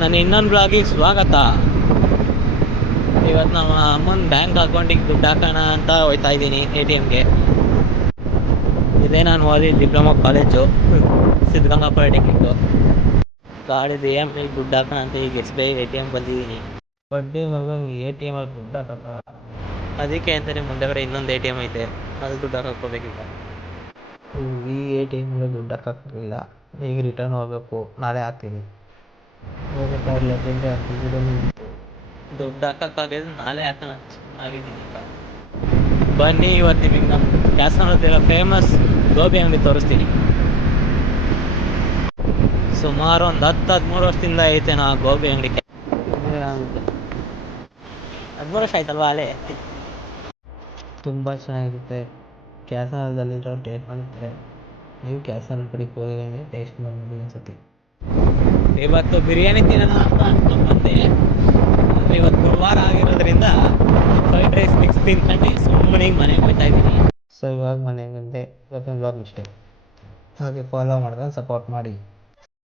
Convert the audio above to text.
ನನ್ನ ಇನ್ನೊಂದು ಬ್ಲಾಗಿಗೆ ಸ್ವಾಗತ. ಇವತ್ತು ನಮ್ಮ ಅಮ್ಮನ ಬ್ಯಾಂಕ್ ಅಕೌಂಟಿಗೆ ದುಡ್ಡು ಹಾಕೋಣ ಅಂತ ಹೋಗ್ತಾ ಇದ್ದೀನಿ ATMಗೆ. ಇದೇ ನಾನು ಓದಿದ ಡಿಪ್ಲೊಮಾ ಕಾಲೇಜು, ಸಿದ್ಧಗಂಗಾ ಪಾಲಿಟೆಕ್ನಿಕ್ಕು. ಗಾಡಿದು EMI ದುಡ್ಡು ಹಾಕೋಣ ಅಂತ ಈಗ SBI ATM ಬಂದಿದ್ದೀನಿ. ಬಡ್ಡಿ ಮಗ ATMಲ್ಲಿ ದುಡ್ಡು ಹಾಕಕ್ಕ, ಅದಕ್ಕೆ ಅಂತಲೇ ಮುಂದೆಗಡೆ ಇನ್ನೊಂದು ATM ಐತೆ, ಅಲ್ಲಿ ದುಡ್ಡು ಹಾಕೋಬೇಕೀಗ. ಈ ATMಗೆ ದುಡ್ಡು ಹಾಕೋಕ್ಕಾಗಿಲ್ಲ, ಈಗ ರಿಟರ್ನ್ ಹೋಗ್ಬೇಕು. ನಾಳೆ ಹಾಕ್ತೀನಿ. ಹೋಗ್ಬೇಕಾದ್ರೆ ದುಡ್ಡು ಹಾಕೋಕ್ಕಾಗಿದ್ದು ನಾಳೆ ಹಾಕೋಣ ಆಗಿದ್ದೀನಿ ಈಗ. ಬನ್ನಿ ಇವತ್ತು ನಿಮಗೆ ನಮ್ಮ ಕ್ಯಾಸನಹಳ್ಳಿಯಲ್ಲಿರೋ ಫೇಮಸ್ ಗೋಬಿ ಅಂಗಡಿ ತೋರಿಸ್ತೀನಿ. ಸುಮಾರು ಒಂದು 10-13 ವರ್ಷದಿಂದ ಐತೆ ನಾ ಗೋಬಿ ಅಂಗಡಿ. 13 ವರ್ಷ ಆಯ್ತಲ್ವಾ ಅಲ್ಲೇ. ತುಂಬ ಚೆನ್ನಾಗಿರುತ್ತೆ. ಕ್ಯಾಸನಹಳ್ಳಿಯಲ್ಲಿರೋ ಟೇಸ್ಟ್ ಮಾಡಿದ್ರೆ ನೀವು ಕ್ಯಾಸನಹಳ್ಳಿ ಕಡೆಗೆ ಹೋಗಿ ಟೇಸ್ಟ್ ಮಾಡಿ ಅನ್ಸುತ್ತೆ. ಇವತ್ತು ಬಿರಿಯಾನಿ ತಿನ್ನೋಣ ಅಂತ ಅನ್ಕೊಂಡ್ಬಂದೆ. ಇವತ್ತು ಗುರುವಾರ ಆಗಿರೋದ್ರಿಂದ ಫ್ರೈಡ್ ರೈಸ್ ಮಿಕ್ಸ್ ತಿನ್ಕೊಂಡು ಸುಮ್ಮನೆ ಮನೆಗೆ ಹೋಗ್ತಾ ಇದ್ದೀನಿ. ಸೊ ಇವಾಗ ಮನೆಗೆ ಬಂದೆ. ಇವತ್ತಿನ ಬ್ಲಾಗ್ ಇಷ್ಟೇ. ಹಾಗೆ ಫಾಲೋ ಮಾಡಿದ್ರೆ ಸಪೋರ್ಟ್ ಮಾಡಿ.